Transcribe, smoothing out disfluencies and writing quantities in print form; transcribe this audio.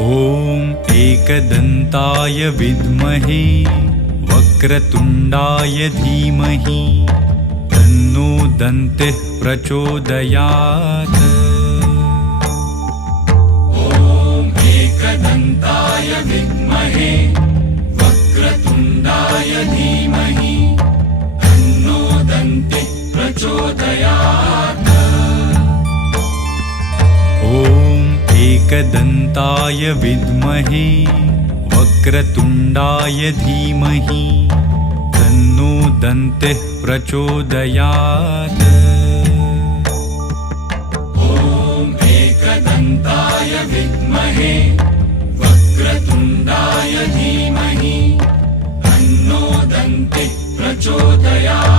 ॐ एकदन्ताय विद्महे वक्रतुण्डाय धीमहि तन्नो दन्तिः प्रचोदयात्। ॐ एकदन्ताय विद्महे वक्रतुण्डाय धीमहि तन्नो दन्तिः प्रचोदयात्। ॐ एकदन्ताय विद्महे वक्रतुण्डाय धीमहि तन्नो दन्तिः प्रचोदयात्। ॐ एकदन्ताय विद्महे वक्रतुण्डाय धीमहि तन्नो दन्तिः प्रचोदयात्।